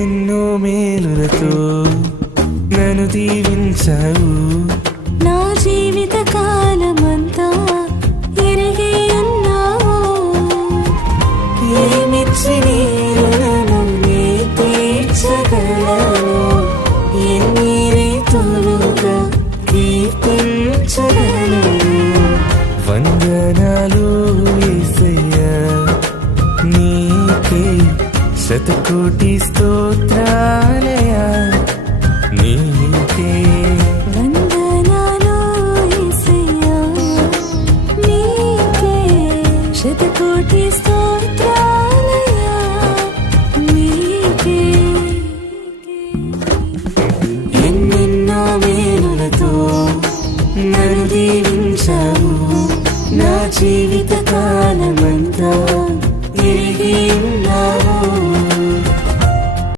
ఎన్నో మేలులతో నన్ను దీవించావు. నా జీవిత కాలమంతా ఎరిగి ఉన్నావు. ఏమిచ్చి నీ రుణము నీ తీర్చగలను, ఎన్ని రీతులుగా కీర్తించగలను. వందనాలు యేసయ్యా, నీకే శతకోటి స్తోత్రాలు.